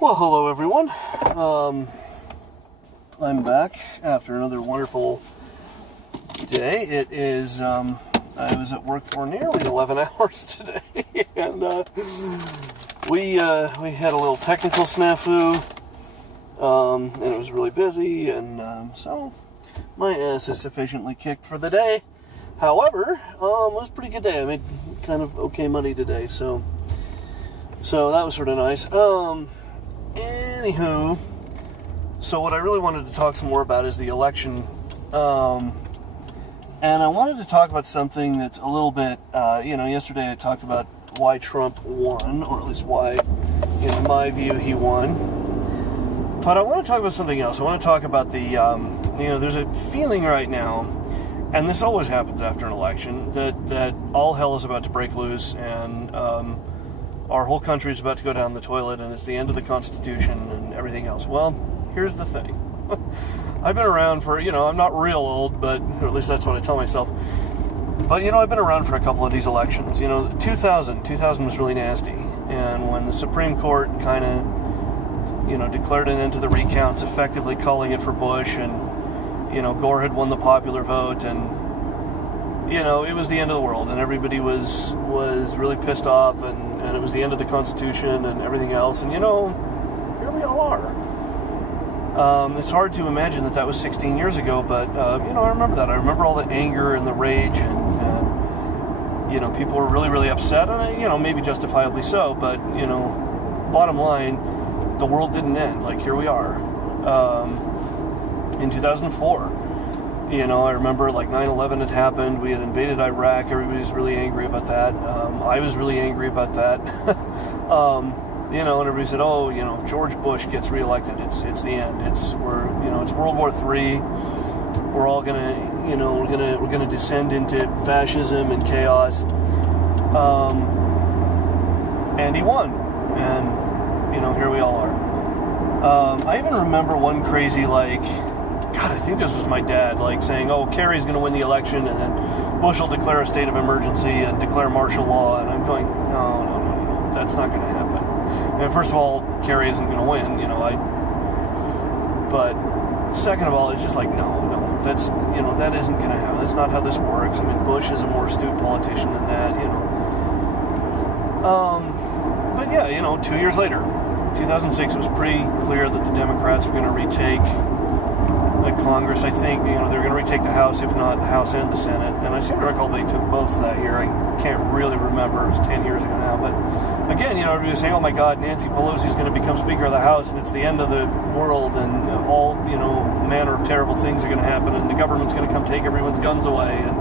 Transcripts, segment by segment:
Well, hello everyone. I'm back after another wonderful day. It is, I was at work for nearly 11 hours today, and we had a little technical snafu, and it was really busy, and so my ass is sufficiently kicked for the day. However, it was a pretty good day. I made kind of okay money today, so that was sort of nice. Anywho, so what I really wanted to talk some more about is the election, and I wanted to talk about something that's a little bit, yesterday I talked about why Trump won, or at least why, in my view, he won. But I want to talk about something else. I want to talk about the, there's a feeling right now, and this always happens after an election, that all hell is about to break loose, and our whole country is about to go down the toilet, and it's the end of the Constitution and everything else. Well, here's the thing. I've been around for, I'm not real old, but, or at least that's what I tell myself. But, I've been around for a couple of these elections. 2000 was really nasty. And when the Supreme Court kind of, declared an end to the recounts, effectively calling it for Bush, and, Gore had won the popular vote, and, it was the end of the world, and everybody was really pissed off, and it was the end of the Constitution and everything else, and, here we all are. It's hard to imagine that was 16 years ago, but, I remember that. I remember all the anger and the rage, and people were really, really upset, and, maybe justifiably so, but, bottom line, the world didn't end. Like, here we are. In 2004, I remember, 9/11 had happened, we had invaded Iraq, everybody was really angry about that, I was really angry about that, and everybody said, George Bush gets reelected, it's the end, it's World War III, we're all gonna, we're gonna descend into fascism and chaos, and he won, and, here we all are. I even remember one crazy, God, I think this was my dad, saying, Kerry's going to win the election, and then Bush will declare a state of emergency and declare martial law, and I'm going, no, that's not going to happen. And first of all, Kerry isn't going to win, but second of all, it's just no, that's, that isn't going to happen. That's not how this works. I mean, Bush is a more astute politician than that, but yeah, 2 years later, 2006, it was pretty clear that the Democrats were going to retake the Congress. I think, they were going to retake the House, if not the House and the Senate. And I seem to recall they took both that year. I can't really remember. It was 10 years ago now. But again, everybody was saying, oh my God, Nancy Pelosi's going to become Speaker of the House, and it's the end of the world, and all, manner of terrible things are going to happen, and the government's going to come take everyone's guns away. And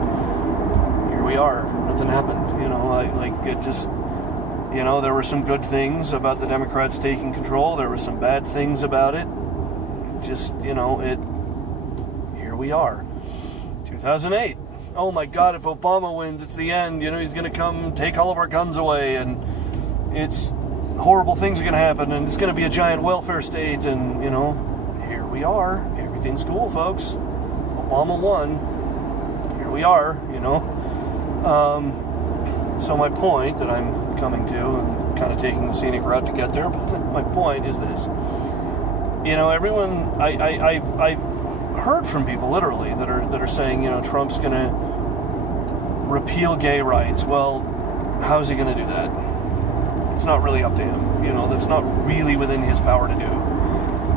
here we are. Nothing happened. It just... there were some good things about the Democrats taking control. There were some bad things about it. Just, here we are. 2008. Oh my God, if Obama wins, it's the end. He's going to come take all of our guns away, and it's horrible things are going to happen, and it's going to be a giant welfare state, and, here we are. Everything's cool, folks. Obama won. Here we are, So my point that I'm coming to, and kind of taking the scenic route to get there, but my point is this. Everyone, I've heard from people literally that are saying, Trump's going to repeal gay rights. Well, how's he going to do that? It's not really up to him. That's not really within his power to do.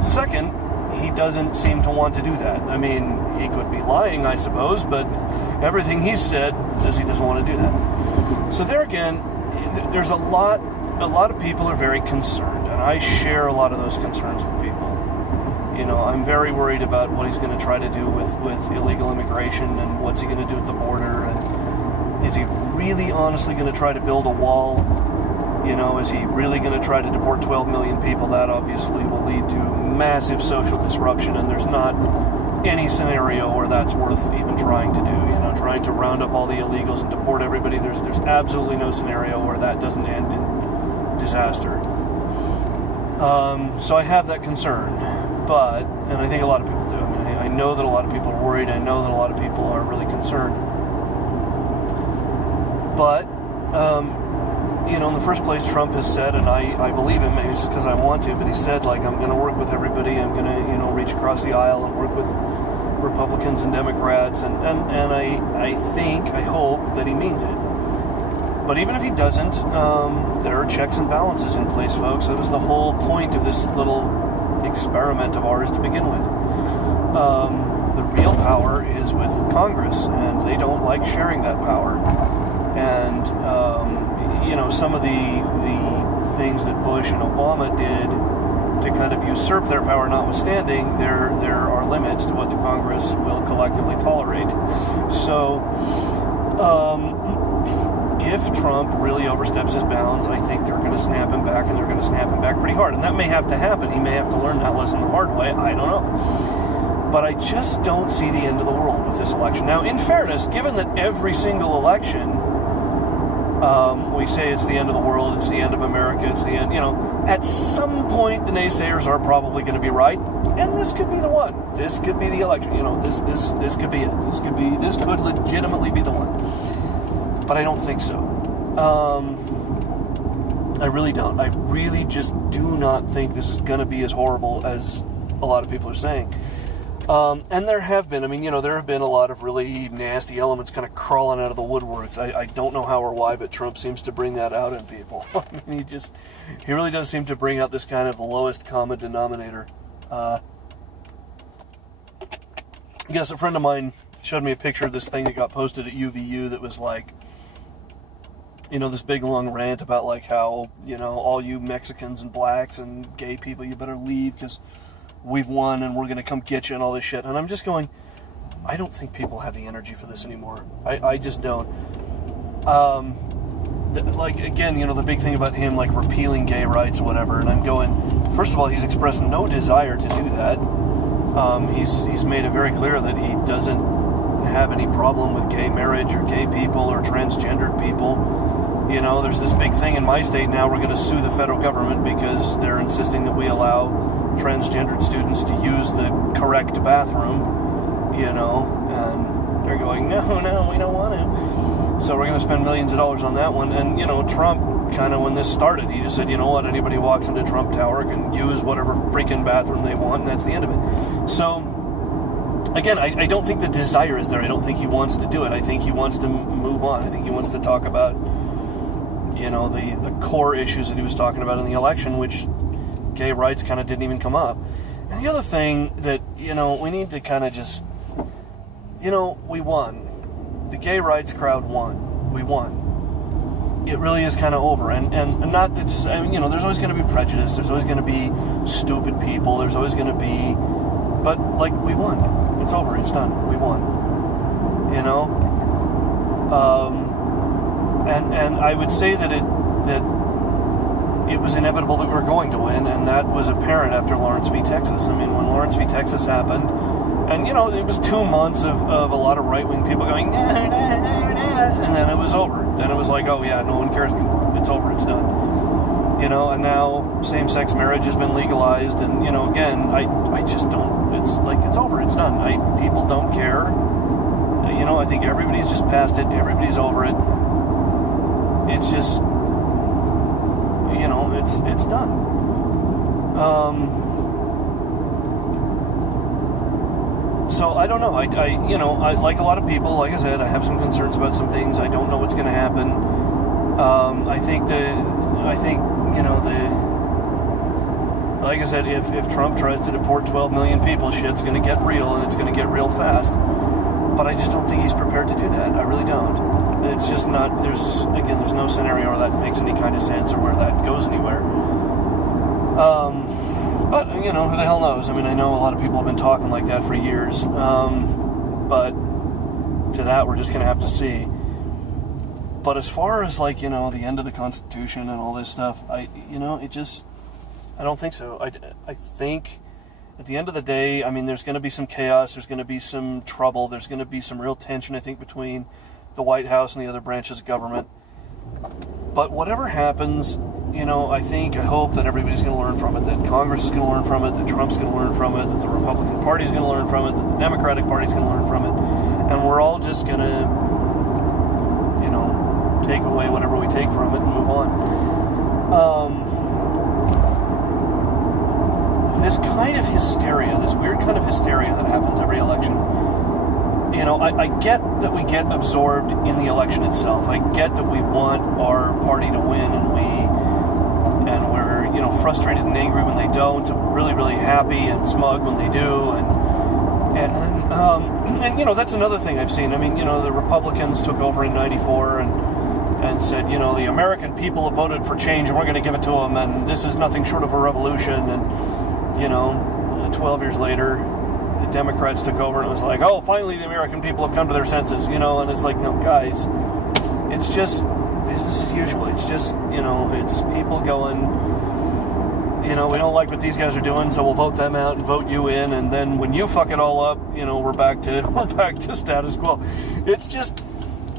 Second, he doesn't seem to want to do that. I mean, he could be lying, I suppose, but everything he's said says he doesn't want to do that. So there again, there's a lot of people are very concerned, and I share a lot of those concerns with people. I'm very worried about what he's going to try to do with illegal immigration, and what's he going to do at the border, and is he really honestly going to try to build a wall? Is he really going to try to deport 12 million people? That obviously will lead to massive social disruption, and there's not any scenario where that's worth even trying to do. Trying to round up all the illegals and deport everybody. There's absolutely no scenario where that doesn't end in disaster. So I have that concern, and I think a lot of people do. I mean, I know that a lot of people are worried. I know that a lot of people are really concerned. But in the first place, Trump has said, and I believe him, maybe it's just because I want to, but he said, like, I'm going to work with everybody, I'm going to, reach across the aisle and work with Republicans and Democrats, and I hope that he means it. But even if he doesn't, there are checks and balances in place, folks. That was the whole point of this little experiment of ours to begin with. The real power is with Congress, and they don't like sharing that power. And, some of the things that Bush and Obama did to kind of usurp their power notwithstanding, there are limits to what the Congress will collectively tolerate. So, if Trump really oversteps his bounds, I think they're going to snap him back, and they're going to snap him back pretty hard. And that may have to happen. He may have to learn that lesson the hard way. I don't know. But I just don't see the end of the world with this election. Now, in fairness, given that every single election, we say it's the end of the world, it's the end of America, it's the end, at some point the naysayers are probably going to be right, and this could be the one. This could be the election. This could be it. This could legitimately be the one. But I don't think so. I really don't. I really just do not think this is going to be as horrible as a lot of people are saying. And there have been, there have been a lot of really nasty elements kind of crawling out of the woodworks. I don't know how or why, but Trump seems to bring that out in people. He really does seem to bring out this kind of lowest common denominator. Yes, a friend of mine showed me a picture of this thing that got posted at UVU that was like, this big long rant about like how, all you Mexicans and blacks and gay people, you better leave because we've won and we're going to come get you and all this shit. And I'm just going, I don't think people have the energy for this anymore. I just don't. Again, the big thing about him, like repealing gay rights or whatever, and I'm going, first of all, he's expressed no desire to do that. He's made it very clear that he doesn't have any problem with gay marriage or gay people or transgendered people. There's this big thing in my state now, we're going to sue the federal government because they're insisting that we allow transgendered students to use the correct bathroom, and they're going, no, we don't want to. So we're going to spend millions of dollars on that one. And, Trump, kind of when this started, he just said, you know what, anybody who walks into Trump Tower can use whatever freaking bathroom they want, and that's the end of it. So, again, I don't think the desire is there. I don't think he wants to do it. I think he wants to move on. I think he wants to talk about, the core issues that he was talking about in the election, which gay rights kind of didn't even come up. And the other thing that, we need to kind of just, we won. The gay rights crowd won. We won. It really is kind of over. And not that, there's always going to be prejudice. There's always going to be stupid people. There's always going to be, but, we won. It's over. It's done. We won. And I would say that it was inevitable that we were going to win, and that was apparent after Lawrence v. Texas. When Lawrence v. Texas happened, and, it was 2 months of a lot of right-wing people going, nah, and then it was over. Then it was like, oh, yeah, no one cares anymore. It's over. It's done. And now same-sex marriage has been legalized, and, again, I just don't, it's like, it's over. It's done. People don't care. I think everybody's just past it. Everybody's over it. It's just, it's done. So I don't know. I like a lot of people. Like I said, I have some concerns about some things. I don't know what's going to happen. Like I said, if Trump tries to deport 12 million people, shit's going to get real, and it's going to get real fast. But I just don't think he's prepared to do that. I really don't. It's just not, there's no scenario where that makes any kind of sense or where that goes anywhere. But, who the hell knows? I know a lot of people have been talking like that for years. But to that, we're just going to have to see. But as far as, the end of the Constitution and all this stuff, I don't think so. I think at the end of the day, there's going to be some chaos, there's going to be some trouble, there's going to be some real tension, I think, between the White House and the other branches of government. But whatever happens, I hope that everybody's going to learn from it, that Congress is going to learn from it, that Trump's going to learn from it, that the Republican Party is going to learn from it, that the Democratic Party is going to learn from it, and we're all just going to, take away whatever we take from it and move on. This kind of hysteria, this weird kind of hysteria that happens every election, you know, I get that we get absorbed in the election itself. I get that we want our party to win, and we're, you know, frustrated and angry when they don't, and we're really, really happy and smug when they do, and you know, that's another thing I've seen. I mean, you know, the Republicans took over in '94 and said, you know, the American people have voted for change and we're going to give it to them, and this is nothing short of a revolution. And, you know, 12 years later, the Democrats took over and it was like, oh, finally the American people have come to their senses, you know, and it's like, no, guys, it's just business as usual. It's just, you know, it's people going, you know, we don't like what these guys are doing, so we'll vote them out and vote you in, and then when you fuck it all up, you know, we're back to status quo. It's just,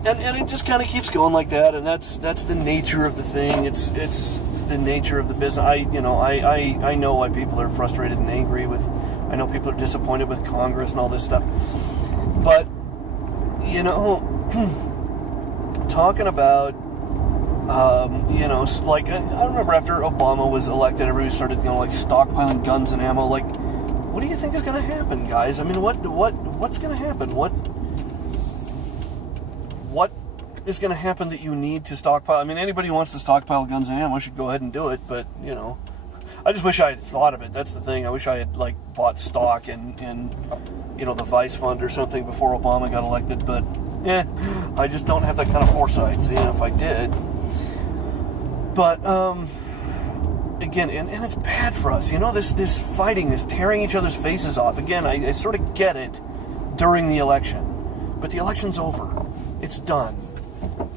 and it just kind of keeps going like that, and that's the nature of the thing. It's the nature of the business. I know why people are frustrated and angry with. I know people are disappointed with Congress and all this stuff, but you know, talking about. You know, like I remember after Obama was elected, everybody started, you know, like stockpiling guns and ammo. Like, what do you think is going to happen, guys? I mean, what's going to happen? What is going to happen that you need to stockpile? I mean, anybody who wants to stockpile guns and ammo should go ahead and do it. But you know, I just wish I had thought of it. That's the thing. I wish I had like bought stock in you know, the Vice Fund or something before Obama got elected. But I just don't have that kind of foresight. So, you know, if I did. But, again, and it's bad for us. You know, this fighting, this tearing each other's faces off. Again, I sort of get it during the election. But the election's over. It's done.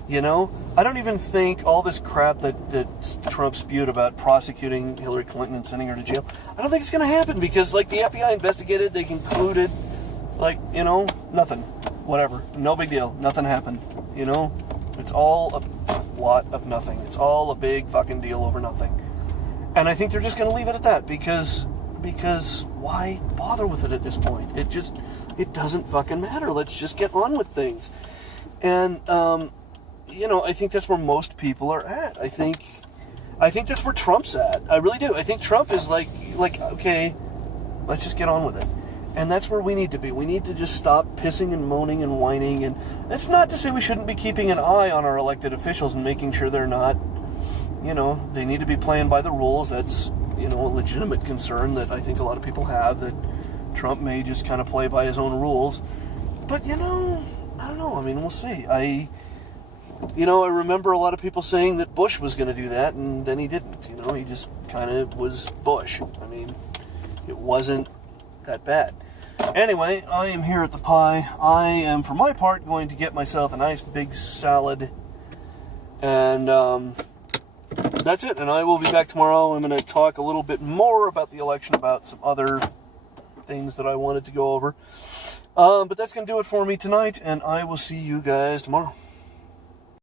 You know? I don't even think all this crap that Trump spewed about prosecuting Hillary Clinton and sending her to jail, I don't think it's going to happen because, like, the FBI investigated, they concluded, like, you know, nothing. Whatever. No big deal. Nothing happened. You know? It's all a lot of nothing. It's all a big fucking deal over nothing. And I think they're just going to leave it at that because why bother with it at this point? It doesn't fucking matter. Let's just get on with things. And you know, I think that's where most people are at. I think that's where Trump's at. I really do. I think Trump is like okay, let's just get on with it. And that's where we need to be. We need to just stop pissing and moaning and whining. And that's not to say we shouldn't be keeping an eye on our elected officials and making sure they're not, you know, they need to be playing by the rules. That's, you know, a legitimate concern that I think a lot of people have, that Trump may just kind of play by his own rules. But, you know, I don't know. I mean, we'll see. I remember a lot of people saying that Bush was going to do that, and then he didn't. You know, he just kind of was Bush. I mean, it wasn't that bad. Anyway, I am here at the pie. I am, for my part, going to get myself a nice big salad. And that's it. And I will be back tomorrow. I'm going to talk a little bit more about the election, about some other things that I wanted to go over. But that's going to do it for me tonight, and I will see you guys tomorrow.